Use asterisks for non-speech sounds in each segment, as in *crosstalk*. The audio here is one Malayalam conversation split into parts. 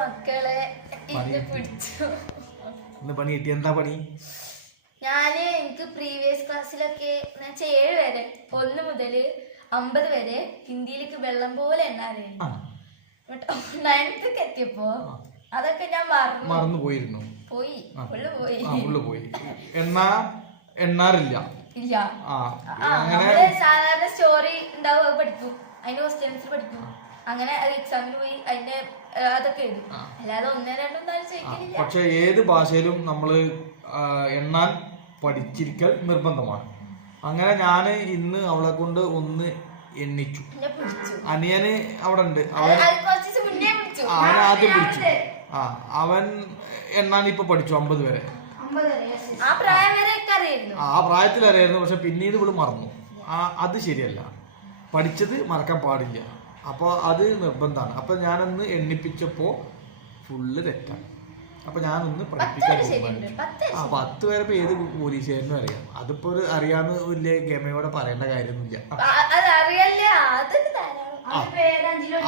മക്കളെ ഇന്ന് പിടിച്ചു. ഇന്ന് പണി കിട്ടി. എന്താ പണി? ഞാൻ എനിക്ക് പ്രീവിയസ് ക്ലാസ്സിലൊക്കെ എന്ന് വെച്ചാൽ ഏഴ് വരെ ഒന്ന് മുതൽ അമ്പത് വരെ ഹിന്ദിയിലേക്ക് വെള്ളം പോലെ എണ്ണാറുണ്ട് നയൻത്തൊക്കെ *laughs* എത്തിയപ്പോ അതൊക്കെ ഞാൻ മറന്നു. മറന്നു പോയിരുന്നു. പോയി. ആ. പോയി ആ പോയി. എണ്ണ എണ്ണാറില്ല. ഇല്ല. അങ്ങനെ നമ്മൾ സാധാരണ സ്റ്റോറി ഉണ്ടാവും പഠിക്കും. അതിന്റെ ക്വസ്റ്റ്യൻസ് പഠിക്കും. അങ്ങനെ അത് എക്സാമിന് പോയി അതിന്റെ അതൊക്കെ എഴുതും. അല്ലാതെ ഒന്നേ രണ്ടും പക്ഷെ ഏത് ഭാഷയിലും നമ്മൾ എണ്ണാൻ പഠിച്ചിരിക്കൽ നിർബന്ധമാണ്. അങ്ങനെ ഞാൻ ഇന്ന് അവളെ കൊണ്ട് ഒന്ന് എണ്ണിച്ചു. അനിയന് അവിടെ ഉണ്ട് അവൻ അവൻ ആദ്യം പിടിച്ചു. ആ അവൻ എണ്ണാൻ ഇപ്പൊ പഠിച്ചു അമ്പത് വരെ. ആ പ്രായം വരെ ഒക്കെ അറിയായിരുന്നു. ആ പ്രായത്തിൽ അറിയായിരുന്നു പക്ഷെ പിന്നീട് ഇവൾ മറന്നു. ആ അത് ശരിയല്ല. പഠിച്ചത് മറക്കാൻ പാടില്ല. അപ്പോൾ അത് നിർബന്ധമാണ്. അപ്പൊ ഞാനൊന്ന് എണ്ണിപ്പിച്ചപ്പോ ഫുള്ള് തെറ്റാണ്. അപ്പൊ ഞാനൊന്ന് പഠിപ്പിക്കാൻ. പത്ത് ആ പത്ത് വരെ ഇപ്പൊ ഏത് പോലീസുകാരനും അറിയാം. അതിപ്പോ ഒരു അറിയാവുന്ന വലിയ ഗമയോടെ പറയേണ്ട കാര്യമൊന്നുമില്ല.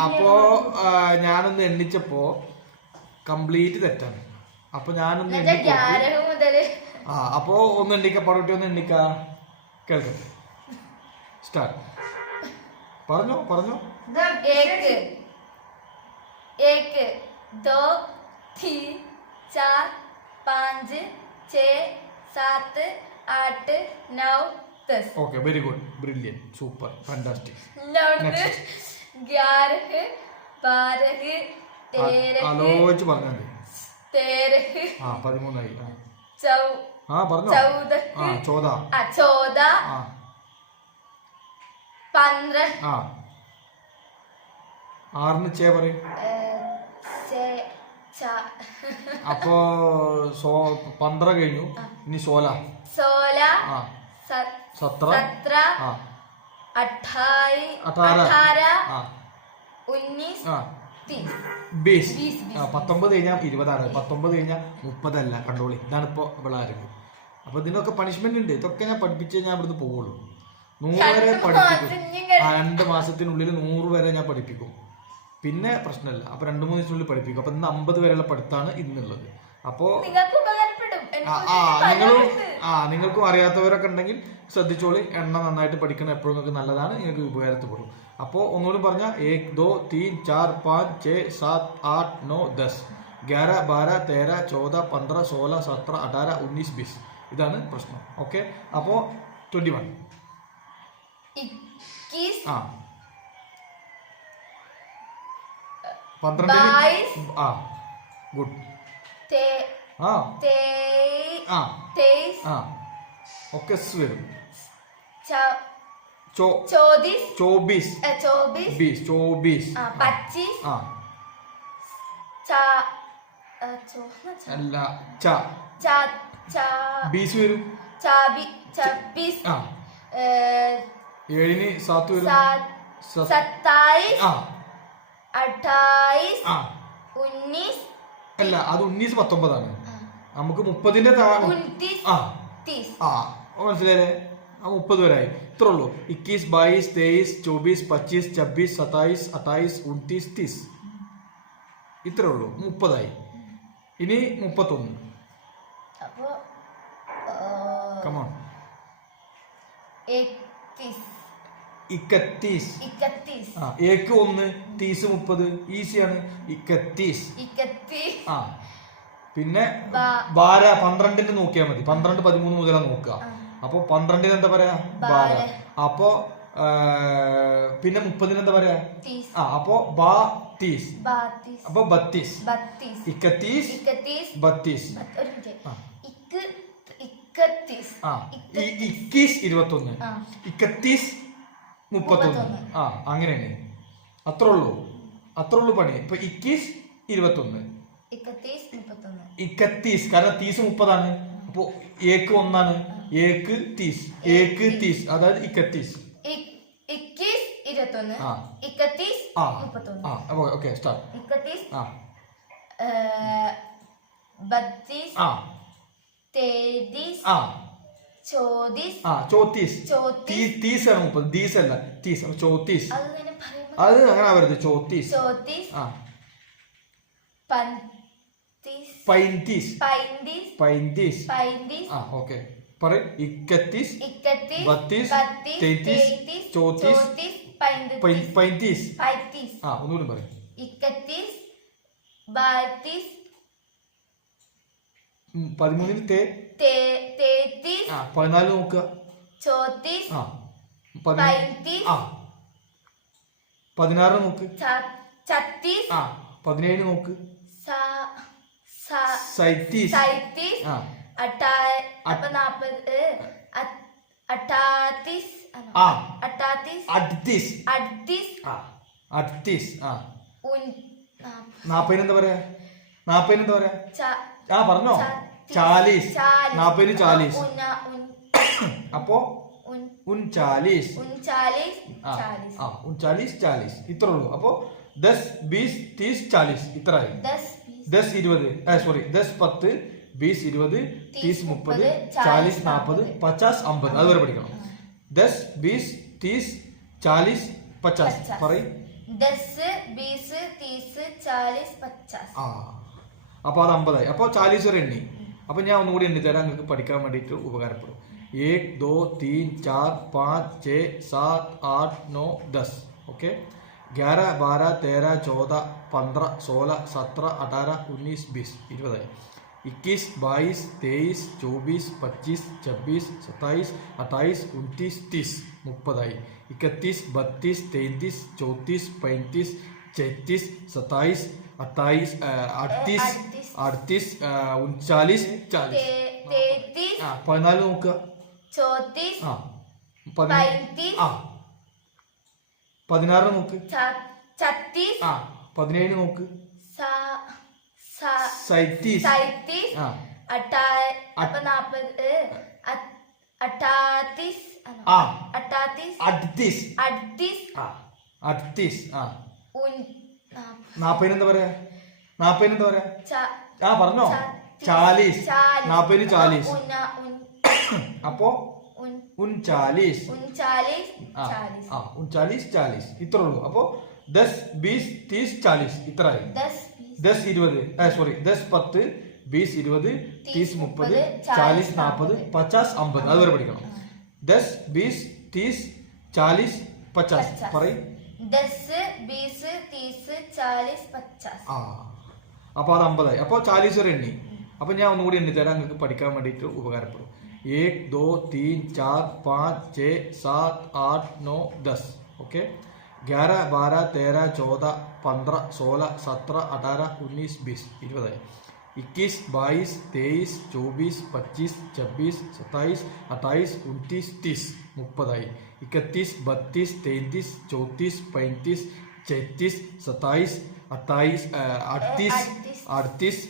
അപ്പോ ഞാനൊന്ന് എണ്ണിച്ചപ്പോ കംപ്ലീറ്റ് തെറ്റാണ്. അപ്പൊ ഞാനൊന്ന്. ആ അപ്പോ ഒന്ന് എണ്ണിക്ക പറഞ്ഞിട്ട് ഒന്ന് എണ്ണിക്ക. കേൾക്കട്ടെ? സ്റ്റാർട്ട് പറഞ്ഞോ പറഞ്ഞോ. एक एक दो तीन चार पाँच छ सात आठ नौ दस okay very good brilliant super fantastic नौ ग्यारह बारह तेरह ആലോചിച്ച് പറഞ്ഞാൽ മതി तेरह ആ പതിമൂന്നായി ആ. चौ ആ പറഞ്ഞോ चौदह ആ ചോദ आ, चौदह ആ पंद्रह ആ ആറിന് ചേ പറയും. അപ്പോ സോ പന്ത്ര കഴിഞ്ഞു. ഇനി സോല. സോല സത്ര. സത്ര ബീസ്. പത്തൊമ്പത് കഴിഞ്ഞാൽ ഇരുപതാണ് പത്തൊമ്പത് കഴിഞ്ഞാൽ മുപ്പതല്ല കണ്ടോളി. ഇതാണ് ഇപ്പൊ ഇവിടെ അറിവ്. അപ്പൊ ഇതിനൊക്കെ പണിഷ്മെന്റ് ഉണ്ട്. ഇതൊക്കെ ഞാൻ പഠിപ്പിച്ച് ഞാൻ ഇവിടുന്ന് പോവുള്ളൂ. നൂറ് വരെ പഠിപ്പിക്കും. രണ്ട് മാസത്തിനുള്ളിൽ നൂറ് വരെ ഞാൻ പഠിപ്പിക്കും. പിന്നെ പ്രശ്നമില്ല. അപ്പൊ രണ്ടു മൂന്ന് ദിവസത്തിനുള്ളിൽ പഠിപ്പിക്കും. അപ്പൊ ഇന്ന് അമ്പത് വരെയുള്ള പഠിത്താണ് ഇന്നുള്ളത്. അപ്പോ ആ നിങ്ങളും ആ നിങ്ങൾക്കും അറിയാത്തവരൊക്കെ ഉണ്ടെങ്കിൽ ശ്രദ്ധിച്ചോളി. എണ്ണ നന്നായിട്ട് പഠിക്കണം എപ്പോഴും നിങ്ങൾക്ക് നല്ലതാണ്. നിങ്ങൾക്ക് ഉപകാരപ്പെടും അപ്പോൾ ഒന്നുകൂടി പറഞ്ഞ ഏക് ദോ തീൻ ചാർ പാഞ്ച് ചേ സാത് ആട്ട് നോ ദസ്. ഗ്യാര ബാര തേര ചോദ പന്ത്ര സോല സത്ര അടാര ഉന്നീസ് ബിസ്. ഇതാണ് പ്രശ്നം. ഓക്കെ? അപ്പോൾ ട്വന്റി വൺ. ആ. പന്ത്രണ്ടിന് ആ ഗുഡ് ആ. ആ. ആ. ഒക്കെ സ് വരും. ചോദിസ്. ചോബീസ്. ചോബീസ്. ബീസ് ചോബീസ്. പച്ചീസ്. ആ. അല്ല ച. ബീസ് വരും. ഏഴിന് സാത്ത് വരും. സത്തായിസ്. ആ. ആ. അല്ല അത് ഉന്നീസ് പത്തൊമ്പതാണ്. നമുക്ക് മുപ്പതിന്റെ താഴെ ആ. ആ മനസ്സിലായേ ആ മുപ്പത് വരായി ഇത്ര ഉള്ളൂ. ഇക്കീസ് ബായിസ് തേയിസ് ചോബീസ് പച്ചീസ് ചബ്ബീസ് സത്തായിസ് അത്തായിസ് ഉൺതീസ് തീസ് ഇത്രേ ഉള്ളൂ. മുപ്പതായി. ഇനി മുപ്പത്തൊന്ന്. കമോൺ ഇക്കത്തീസ്. ഇക്കത്തീസ്. ആ ഏക്ക് ഒന്ന് തീസ് മുപ്പത് ഈസിയാണ് ഇക്കത്തീസ്. ഇക്കത്തീസ്. ആ പിന്നെ ബാര പന്ത്രണ്ടിന് നോക്കിയാൽ മതി. പന്ത്രണ്ട് പതിമൂന്ന് മുതലാണ് നോക്കുക. അപ്പൊ പന്ത്രണ്ടിന് എന്താ പറയാ? ബാര. അപ്പോ പിന്നെ മുപ്പതിന് എന്താ പറയാ? ആ അപ്പോ ബാ തീസ്. അപ്പൊ ബത്തീസ്. ഇക്കത്തീസ് ഇക്കത്തീസ്. ബത്തീസ്. ഇക്കത്തീസ്. ഇക്കീസ് ഇരുപത്തൊന്ന്. ഇക്കത്തീസ് മുപ്പത്തൊന്ന്. ആ അങ്ങനെയാണ് അത്രേ ഉള്ളൂ അത്രേ ഉള്ളൂ പണി. ഇപ്പൊ ഇക്കീസ് ഇരുപത്തൊന്ന്. ഇക്കത്തീസ് കാരണം തീസ് മുപ്പതാണ്. അപ്പോ ഏക്ക് ഒന്നാണ്. ഏക്ക് തീസ്. ഏക്ക് തീസ്. അതായത് ഇക്കത്തീസ്. ബത്തീസ് ആ. തേതീസ് ആ. ചോദീസ് ആ ചോത്തീസ്. ചോത്തീസ്. തീ- തീസ് ആണ് മുപ്പത്. തീസ് അല്ല തീസ്. ചോത്തീസ്. അത് പറയുമ്പോ അത് അങ്ങനെ വരുന്നത് ചോത്തീസ്. ചോത്തീസ്. ആ. പന്തീസ്. പൈൻതീസ് പൈന്തീസ്. പൈൻതീസ് പൈന്തീസ്. ആ ഓക്കെ. പറ ഇക്കത്തീസ്. ഇക്കത്തീസ്. ബത്തീസ്, ബത്തീസ്. തേത്തീസ്, തേത്തീസ്. ചോത്തീസ്, ചോത്തീസ്. പൈന്തീസ്. പൈൻതീസ് പൈത്തീസ്. ആ ഒന്നുകൂടി പറയും. ഇക്കത്തീസ്. ബാത്തീസ്. പതിമൂന്നിന് തേ ആ പതിനാല് നോക്കുക. ആ പതിനാ- ആ പതിനാറ് നോക്ക്. ആ പതിനേഴ് നോക്ക്. സൈത്തീസ്. സൈത്തീസ് ആ. അട്ടാ അപ്പൊ നാപ്പത് അ- അട്ടാത്തീസ് ആണോ? ആ. അട്ടാത്തീസ് അഡ്തീസ് അഡ്തീസ് ആ അഡ്തീസ് ആ. ഉൻ നാ- നാപ്പതിന് എന്താ പറയാ? നാപ്പതിനെന്താ പറയാ? ച- ആ പറഞ്ഞോ. ചാലീസ്. നാപ്പതിന് ചാലീസ്. അപ്പോ? ഉൻ ഉൻ ചാലീസ്. ഉൻചാലീസ് ആ ചാലീസ്. ഇത്ര ഉള്ളൂ. അപ്പോ ദസ് ബീസ് തീസ് ചാലീസ്. ഇത്ര ആയി ദസ് ഇരുപത്. സോറി ദസ് പത്ത് ബീസ് ഇരുപത് തീസ് മുപ്പത് ചാലീസ് നാൽപ്പത് പച്ചാസ് അമ്പത്. അതുവരെ പഠിക്കണം. ദസ് ബീസ് തീസ് ചാലീസ് പച്ചാസ്. പറയും. ദസ് ബീസ് തീസ് ചാലീസ് പച്ചാസ്. ആ. അപ്പൊ അത് അമ്പതായി അപ്പൊ ചാലീസ് വരെ എണ്ണി അപ്പൊ ഞാൻ ഒന്നുകൂടി എണ്ണി തരാം നിങ്ങൾക്ക് പഠിക്കാൻ വേണ്ടിയിട്ട് ഉപകാരപ്പെടും एक दो तीन चार पाँच छः सात आठ नौ दस ओके ग्यारह बारह तेरह चौदह पंद्रह सोलह सत्रह अठारह उन्नीस बीस ഇരുപതായി इक्कीस बाईस तेईस चौबीस पच्चीस छब्बीस सत्ताईस अट्ठाईस उनतीस तीस मुप्पदाई इकतीस बत्तीस तैंतीस चौंतीस पैंतीस छत्तीस सत्ताईस അത്തായിസ് അഡ്തീസ് അഡ്തീസ് ഉൻചാലിസ് ചാലിസ് ആ പതിനാല് നോക്കുക. ആ പതിന- ആ പതിനാറ് നോക്ക്. ആ പതിനേഴ് നോക്ക്. സൈറ്റീസ് സൈത്തീസ്. ആ. അട്ടാ- അപ്പൊ നാപ്പത് അ- അട്ടാത്തീസ്. ആണോ? ആ. അട്ടാത്തീസ്. അഡ്തീസ് അട്ത്തീസ് ആ അഡ്തീസ് ആ. ഉൻ- നാപ്പതിന് എന്താ പറയാ? നാപ്പതിന് എന്താ പറയാ? ച- ആ പറഞ്ഞോ. ചാലീസ്. നാപ്പതിന് ചാലീസ്. *coughs* അപ്പോ ഉൻ ഉൻ ചാലീസ്. ഉൻചാലീസ് ചാലീസ് ഇത്ര ഉള്ളൂ. അപ്പോ ദസ് ബീസ് തീസ് ചാലീസ്. ഇത്ര ആയി ദസ് ഇരുപത്. സോറി ദസ് പത്ത് ബീസ് ഇരുപത് തീസ് മുപ്പത് ചാലീസ് നാൽപ്പത് പച്ചാസ് അമ്പത്. അതുവരെ പഠിക്കണം. ദസ് ബീസ് തീസ് ചാലീസ് പച്ചാസ്. പറയും. ദസ് ബീസ് തീസ് ചാലീസ് പച്ചാസ് ആ അപ്പോൾ അത് അമ്പതായി അപ്പോൾ ചാലീസ് വരെ എണ്ണി അപ്പോൾ ഞാൻ ഒന്നുകൂടി എണ്ണി തരാം നിങ്ങൾക്ക് പഠിക്കാൻ വേണ്ടിയിട്ട് ഉപകാരപ്പെടും एक दो तीन चार पाँच छः सात आठ नौ दस ओके ग्यारह बारह तेरह चौदह पंद्रह सोलह सत्रह अठारह उन्नीस बीस ഇരുപതായി इक्कीस बाईस तेईस चौबीस पच्चीस छब्बीस सत्ताईस अट्ठाईस उनतीस तीस मुप्पदाई इकतीस बत्तीस तैंतीस चौंतीस पैंतीस छत्तीस सत्ताईस अट्ठाईस अड़तीस अड़तीस। അഡ്തീസ്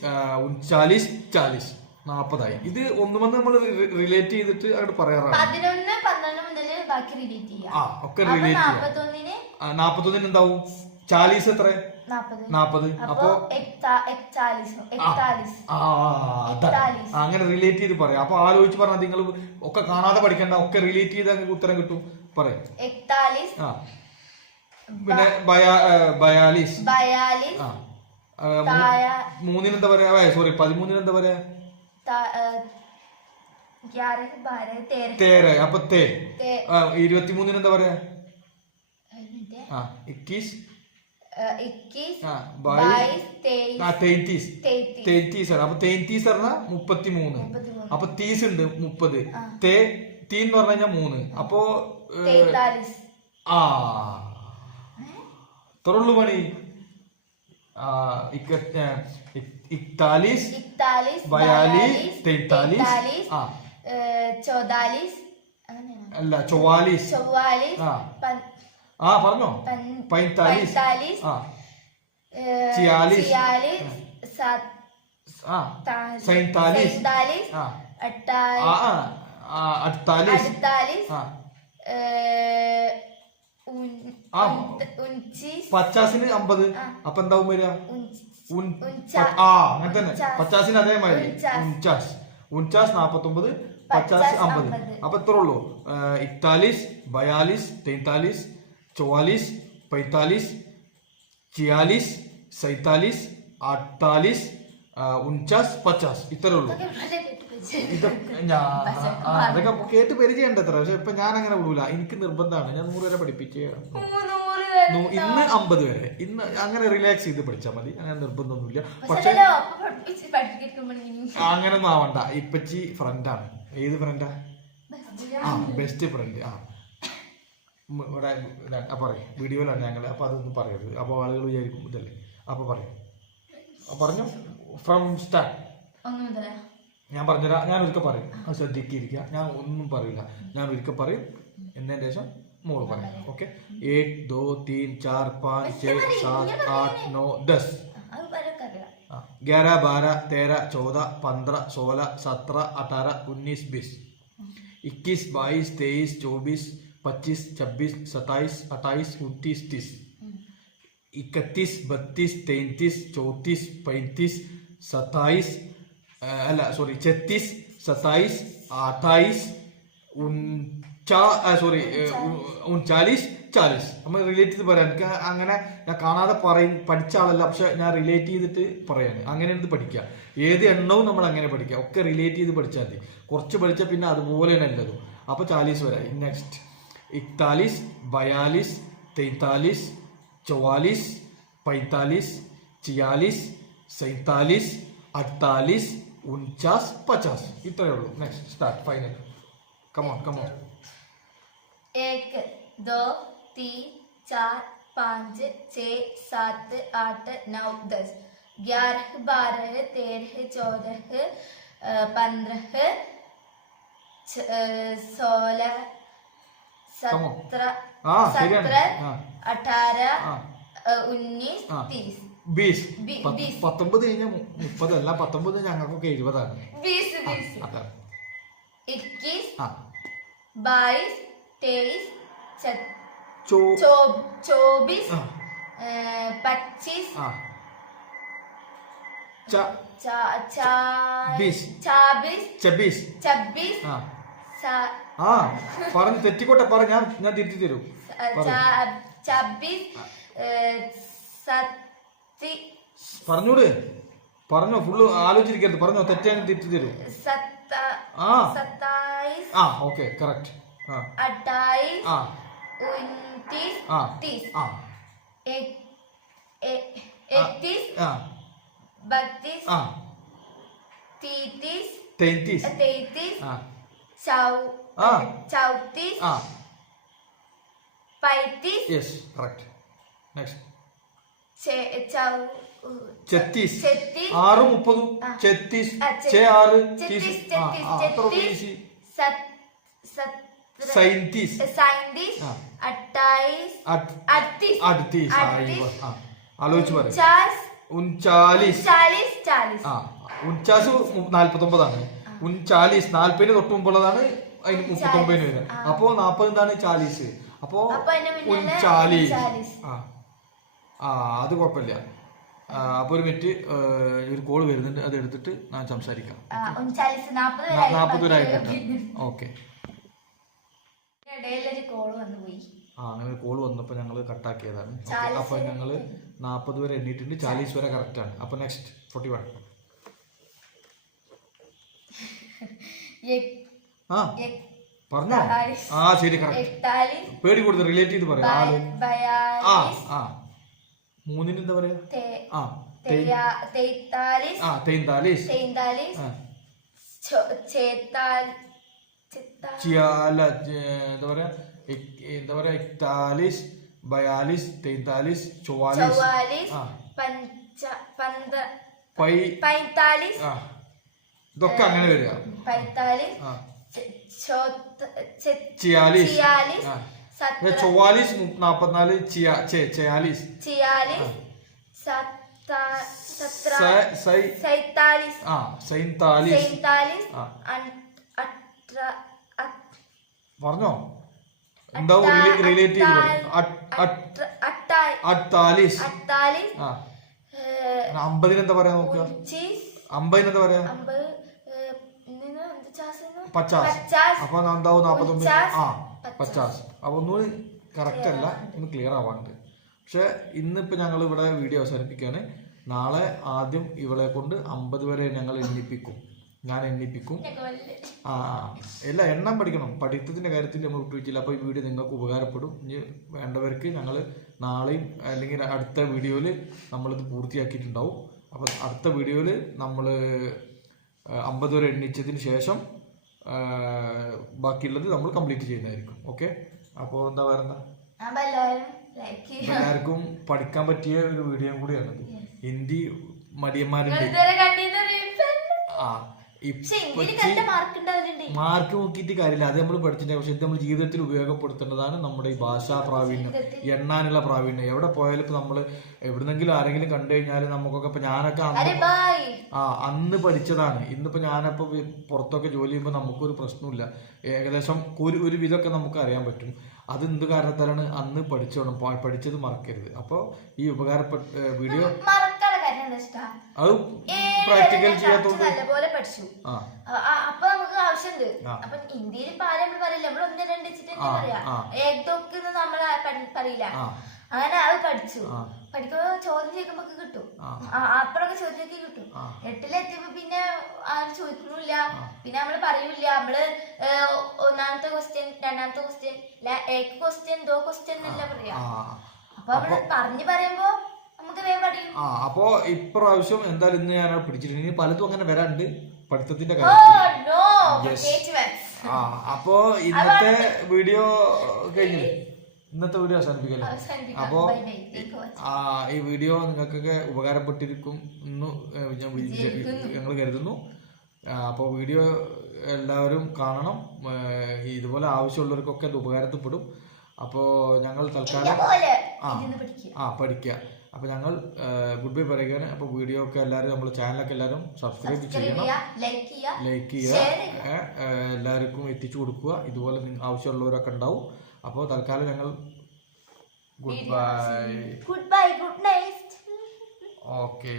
ഉൻചാലീസ് ചാലീസ് നാപ്പതായി ഇത് ഒന്നുമെന്ന് നമ്മൾ റിലേറ്റ് ചെയ്തിട്ട് അങ്ങോട്ട് പറയാറാണ് പതിനൊന്ന് പന്ത്രണ്ട് മുതൽ ബാക്കി റിലേറ്റ് ചെയ്യാം ആ ഒക്കെ അപ്പൊ റിലേറ്റ് ചെയ്യാം നാപ്പത്തൊന്നിന് ആ, നാപ്പത്തൊന്നിന് എന്താവും ചാലീസ് എത്ര നാപ്പത്. അപ്പൊ അങ്ങനെ റിലേറ്റ് ചെയ്ത് പറയാം. അപ്പൊ ആലോചിച്ച് പറഞ്ഞാൽ നിങ്ങൾ ഒക്കെ കാണാതെ പഠിക്കണ്ട ഒക്കെ റിലേറ്റ് ചെയ്ത് അങ്ങനെ ഉത്തരം കിട്ടും. പറയും. പിന്നെ ബയാലീസ്. മൂന്നിന് എന്താ പറയാ? സോറി പതിമൂന്നിന് എന്താ പറയാ? തേര. അപ്പൊ തേ. ഇരുപത്തിമൂന്നിന് എന്താ പറയാ? ഇക്കീസ്. ആണ്. അപ്പൊ തേത്തീസ് പറഞ്ഞാൽ മുപ്പത്തി മൂന്ന്. അപ്പൊ തീസ് ഉണ്ട് മുപ്പത്. തേ തീ എന്ന് പറഞ്ഞു കഴിഞ്ഞാൽ മൂന്ന്. അപ്പോ ആ. തുറള്ളു പണി. ഇക്താലീസ് ബയാലിസ് തേയ്ത്താലിസ് ആ. ചോദാലിസ് അല്ല ചൊവ്വാലീസ്. ചൊവ്വാലിസ് ആ. പറഞ്ഞോ. പൈതാലിസ് പൈത്താലിസ് ചിയാലിസ്. ചിയാലിസ് സ- ആ. താ- സൈൻതാലിസ് സൈൻതാലിസ് ആ. അട്ടാ- ആ ആ, ആ അടുത്താലിസ്. പച്ചാസിന് അമ്പത്. അപ്പൊ എന്താവും വരിക? ആ അങ്ങനെ തന്നെ. പച്ചാസിന് അതേമാതിരി. ഉൻചാസ്. ഉൻചാസ് നാപ്പത്തി ഒമ്പത് പച്ചാസ് അമ്പത്. അപ്പൊ എത്ര ഉള്ളൂ. ഇക്താലിസ് ബയാലിസ് തേത്താലിസ് ചൊവാലിസ് पैंतालीस छियालीस सैतालीस अड़तालीस ഉൻചാസ് പച്ചാസ് ഇത്രേ ഉള്ളൂ ഇതൊക്കെ ഞാൻ അതൊക്കെ കേട്ട് പരിചയമുണ്ട് എത്ര പക്ഷെ ഇപ്പൊ ഞാൻ അങ്ങനെ വിടൂല എനിക്ക് നിർബന്ധമാണ്. ഞാൻ നൂറ് വരെ. നൂ- ഇന്ന് അമ്പത് വരെ. ഇന്ന് അങ്ങനെ റിലാക്സ് ചെയ്ത് പഠിച്ചാൽ മതി. അങ്ങനെ നിർബന്ധമൊന്നുമില്ല. പക്ഷെ അങ്ങനെ ഒന്നും ആവണ്ട. ഇപ്പച്ചി ഫ്രണ്ടാണ് ഏത് ഫ്രണ്ടാ ആ? ബെസ്റ്റ് ഫ്രണ്ട് ആ. ഇവിടെ അപ്പോൾ പറയും വീഡിയോയിലാണ് ഞങ്ങൾ അപ്പോൾ അതൊന്നും പറയരുത്. അപ്പോൾ ആളുകൾ വിചാരിക്കും ഇതല്ലേ. അപ്പോൾ പറയും. പറഞ്ഞു ഫ്രം സ്റ്റാർട്ട് ഞാൻ പറഞ്ഞുതരാം. ഞാൻ ഒരിക്കൽ പറയും. അത് ശ്രദ്ധിക്കിരിക്കുക ഞാൻ ഒന്നും പറയില്ല. ഞാൻ ഒരിക്കൽ പറയും. എന്നതിന് ശേഷം മോൾ പറയാം. ഓക്കെ എയ്റ്റ് ദോ തീൻ ചാർ പാഞ്ച് ഛേ സാത് ആട്ട് നോ ദസ്. ഗ്യാരഹ ബാര തേര ചൗദ പന്ത്ര സോല സത്ര അഠാര ഉന്നീസ് ബീസ്. ഇക്കീസ് ബായിസ് തേയിസ് ചോബീസ് पच्चीस छब्बीस सत्ताईस अट्ठाईस उनतीस तीस इकतीस बत्तीस तैंतीस चौंतीस पैंतीस सत्ताईस अल സോറി ഛത്തീസ് സത്തായിസ് അത്തായിസ് സോറി उनचालीस ചാലീസ്. നമ്മൾ റിലേറ്റ് ചെയ്ത് പറയാം. എനിക്ക് അങ്ങനെ ഞാൻ കാണാതെ പറയും പഠിച്ച ആളല്ല പക്ഷെ ഞാൻ റിലേറ്റ് ചെയ്തിട്ട് പറയാണ്. അങ്ങനെ എടുത്ത് പഠിക്കുക ഏത് എണ്ണവും നമ്മൾ അങ്ങനെ പഠിക്കുക ഒക്കെ റിലേറ്റ് ചെയ്ത് പഠിച്ചാൽ മതി. കുറച്ച് പഠിച്ചാൽ പിന്നെ അതുപോലെ തന്നെ അല്ലതും അപ്പോൾ ചാലീസ് വരാം. നെക്സ്റ്റ് इकतालीस, बयालीस, तैंतालीस, चौवालीस, पैंतालीस, छियालीस, सैंतालीस, अड़तालीस, उनचास, पचास। इतने बोलो next start final come on come on एक, दो, तीन, चार, पाँच, छ, सात, आठ, नौ, दस। ग्यारह, बारह, तेरह, चौदह पंद्रह सोलह सत्रह ആ ശരിയാണ് सत्रह ആ अठारह ആ अ, उन्नीस ആ. तीस ബീസ് ബി- പത്ത്- ബീസ്. പത്തൊമ്പത് കഴിഞ്ഞ മുപ്പത് അല്ല പത്തൊമ്പത് ഞങ്ങൾക്കൊക്കെ എഴുപതാണ് बीस बीस അതാണ് इक्कीस ആ बाईस तेईस छ- ചോ चौ- चौबीस ആ अ, पच्चीस ആ ച चा- चा- बीस। छब्बीस ചബീസ് छब्बीस ആ പറഞ്ഞു തെറ്റിക്കോട്ടെ പറ ഞാൻ ഞാൻ തിരിച്ചു തരും. പറഞ്ഞൂടെ. പറഞ്ഞോ ഫുള്ള് ആലോചിച്ചിരിക്കരുത്. പറഞ്ഞോ തെറ്റാൻ തിരിച്ചു തരും. ആ. ആ ഓക്കെ കറക്റ്റ്. ആ. തേത്തീസ് चौतीस ആ पैंतीस യെസ് കറക്റ്റ് നെക്സ്റ്റ് छे- चौ- ചെത്തീസ് छत्तीस ആറ് മുപ്പതും ആ. ചെത്തീസ് ആ, ചെ- ചെ ആറ് छत्तीस തീസ് ആ छत्तीस ആ അത്ര छत्तीस ഈസി सत- सत्रह സൈൻതീസ് सैंतीस ആ. अट्ठाईस അട്- अड़तीस അടുത്തീസ് ആ अड़तीस ആ ആലോചിച്ച് പറയും उनचास ഉൻചാലീസ് चालीस चालीस ആ ഉൻചാസ് നാല്പത്തി ഉൻചാലീസ് നാല്പതിന് തൊട്ട് മുമ്പുള്ളതാണ് അതിന് മുപ്പത്തൊമ്പതിന് വരുന്നത്. വരെ അപ്പോ നാപ്പത് എന്താണ് ചാലീസ്? അപ്പോ ഉൻചാലീസ്. ആ. ആ അത് കുഴപ്പമില്ല. അപ്പൊ ഒരു മിനിറ്റ് ഒരു കോൾ വരുന്നുണ്ട്. അത് എടുത്തിട്ട് ഞാൻ സംസാരിക്കാം. നാപ്പത് വരായിട്ടുണ്ട് നാപ്പത് ഓക്കെ. ആ അങ്ങനെ ഒരു കോൾ വന്നപ്പോൾ ഞങ്ങൾ കട്ടാക്കിയതാണ്. ചാലീസ് അപ്പൊ ഞങ്ങൾ നാൽപ്പത് വരെ എണ്ണീട്ടുണ്ട് ചാലീസ് വരെ കറക്റ്റ് ആണ് അപ്പൊ നെക്സ്റ്റ് ഫോർട്ടി വൺ. ആ പറഞ്ഞോ. ആ ശരി കറക്റ്റ് പേടി കൊടുത്ത് റിലേറ്റ് ചെയ്ത് പറയാം. ആൽ. ആ ആ. മൂന്നിന് എന്താ പറയാ? ആ ആ തെയ്താലിസ് എന്താ പറയാ? എന്താ പറയാ? ഇക്താലിസ് ബയാലിസ് തെയ്താലിസ് ചൊവ്വാലിസ്. പൈ പൈതാലിസ് ആ. ഇതൊക്കെ അങ്ങനെ വരിക. ചൊവ്വാലിസ് നാപ്പത്തിനാല് ചിയാലിസ്. പറഞ്ഞോ? എന്താ റിലേറ്റ് ചെയ്ത് അമ്പതിനെന്താ പറയാ നോക്കുക? ഉൻചീസ് അമ്പതിന് എന്താ പറയാ? അമ്പത് ഏഹ്, ഇന്നിന് എന്ത് ചാസെന്ന്? പച്ചാസ്. പച്ചാസ്. അപ്പൊ എന്താവും? നാപ്പത്തൊമ്പത്. ആ പച്ചാസ്. അപ്പൊ ഒന്നും കറക്റ്റ് അല്ല. ഒന്ന് ക്ലിയർ ആവാണ്ട്. പക്ഷെ ഇന്നിപ്പോ ഞങ്ങൾ ഇവിടെ വീഡിയോ അവസാനിപ്പിക്കുകയാണ് നാളെ ആദ്യം ഇവളെ കൊണ്ട് അമ്പത് വരെ ഞങ്ങൾ എണ്ണിപ്പിക്കും. ഞാൻ എണ്ണിപ്പിക്കും. ആ ആ. എല്ലാ എണ്ണം പഠിക്കണം. പഠിത്തത്തിന്റെ കാര്യത്തിൽ നമ്മൾ വിട്ടുവെച്ചില്ല അപ്പോൾ ഈ വീഡിയോ നിങ്ങൾക്ക് ഉപകാരപ്പെടും. ഇനി വേണ്ടവർക്ക് ഞങ്ങൾ നാളെയും അല്ലെങ്കിൽ അടുത്ത വീഡിയോയിൽ നമ്മളിത് പൂർത്തിയാക്കിയിട്ടുണ്ടാവും. അപ്പോൾ അടുത്ത വീഡിയോയിൽ നമ്മൾ അമ്പത് വരെ എണ്ണിച്ചതിന് ശേഷം ബാക്കിയുള്ളത് നമ്മൾ കംപ്ലീറ്റ് ചെയ്യുന്നതായിരിക്കും. ഓക്കെ? അപ്പോൾ എന്താ പറയുക ചെയ്യുക. എല്ലാവർക്കും പഠിക്കാൻ പറ്റിയ ഒരു വീഡിയോ കൂടിയാണ് ഹിന്ദി മടിയന്മാരുണ്ട്. ഇതുവരെ ആ. മാർക്ക് നോക്കിയിട്ട് കാര്യമില്ല. അത് നമ്മൾ പഠിച്ചിട്ടുണ്ട് പക്ഷെ ഇത് നമ്മൾ ജീവിതത്തിൽ ഉപയോഗപ്പെടുത്തേണ്ടതാണ് നമ്മുടെ ഈ ഭാഷാ പ്രാവീണ്യം എണ്ണാനുള്ള പ്രാവീണ്യം. എവിടെ പോയാലും ഇപ്പൊ നമ്മൾ എവിടുന്നെങ്കിലും ആരെങ്കിലും കണ്ടു കഴിഞ്ഞാൽ നമുക്കൊക്കെ ഇപ്പൊ ഞാനൊക്കെ അന്ന് ആ അന്ന് പഠിച്ചതാണ്. ഇന്നിപ്പോ ഞാനപ്പോ പുറത്തൊക്കെ ജോലി ചെയ്യുമ്പോൾ നമുക്കൊരു പ്രശ്നമില്ല ഏകദേശം ഒരു ഒരു വിധമൊക്കെ നമുക്ക് അറിയാൻ പറ്റും. അത് എന്ത് കാരണത്താലാണ് അന്ന് പഠിച്ചോണം? പഠിച്ചത് മറക്കരുത്. അപ്പോൾ ഈ ഉപകാരപ്പെട്ട വീഡിയോ അത് പ്രാക്ടിക്കൽ ചെയ്യാത്തോണ്ട് നല്ലപോലെ പഠിച്ചു. അപ്പൊ നമുക്ക് ആവശ്യമുണ്ട്. അപ്പൊ ഇന്ത്യയിൽ ഇപ്പൊ ആരും നമ്മൾ പറയില്ല. നമ്മൾ ഒന്ന് രണ്ട് വെച്ചിട്ട് പറയാ. ഏതൊക്കെ നമ്മൾ പറയില്ല. അങ്ങനെ അത് പഠിച്ചു. പഠിക്കുമ്പോ ചോദ്യം ചോദിക്കുമ്പോ കിട്ടും. അപ്പഴൊക്കെ ചോദ്യമൊക്കെ കിട്ടും. എട്ടിലെത്തിയപ്പോ പിന്നെ ആരും ചോദിക്കണില്ല പിന്നെ നമ്മൾ പറയൂല നമ്മൾ ഒന്നാമത്തെ ക്വസ്റ്റ്യൻ രണ്ടാമത്തെ ക്വസ്റ്റ്യൻ ഏക്ക് ക്വസ്റ്റ്യൻ ദോ ക്വസ്റ്റ്യൻ എന്നല്ല പറയാ. അപ്പൊ നമ്മൾ പറഞ്ഞു പറയുമ്പോ ആ അപ്പോ ഇപ്രാവശ്യം എന്തായാലും ഇന്ന് ഞാൻ പിടിച്ചിട്ടുണ്ട്. ഇനി പലതും അങ്ങനെ വരാണ്ട് പഠിത്തത്തിന്റെ കാര്യത്തിൽ. ആ അപ്പോ ഇന്നത്തെ വീഡിയോ കഴിഞ്ഞില്ലേ? ഇന്നത്തെ വീഡിയോ അവസാനിപ്പിക്കല്ലേ? അവസാനിപ്പിക്കാം. അപ്പോ. ആ ഈ വീഡിയോ നിങ്ങൾക്കൊക്കെ ഉപകാരപ്പെട്ടിരിക്കും എന്ന് ഞാൻ ഞങ്ങൾ കരുതുന്നു. അപ്പോൾ വീഡിയോ എല്ലാവരും കാണണം. ഇതുപോലെ ആവശ്യമുള്ളവർക്കൊക്കെ അത് ഉപകാരത്തിൽപ്പെടും. അപ്പോൾ ഞങ്ങൾ തൽക്കാലം ആ. ആ പഠിക്കുക. അപ്പോൾ ഞങ്ങൾ ഗുഡ് ബൈ പറയുകയാണ്. അപ്പോൾ വീഡിയോ ഒക്കെ എല്ലാവരും നമ്മൾ ചാനലൊക്കെ എല്ലാവരും സബ്സ്ക്രൈബ് ചെയ്യണം. ലൈക്ക് ചെയ്യുക എല്ലാവർക്കും എത്തിച്ചു കൊടുക്കുക. ഇതുപോലെ ആവശ്യമുള്ളവരൊക്കെ ഉണ്ടാവും. അപ്പോൾ തൽക്കാലം ഞങ്ങൾ goodbye goodbye good night okay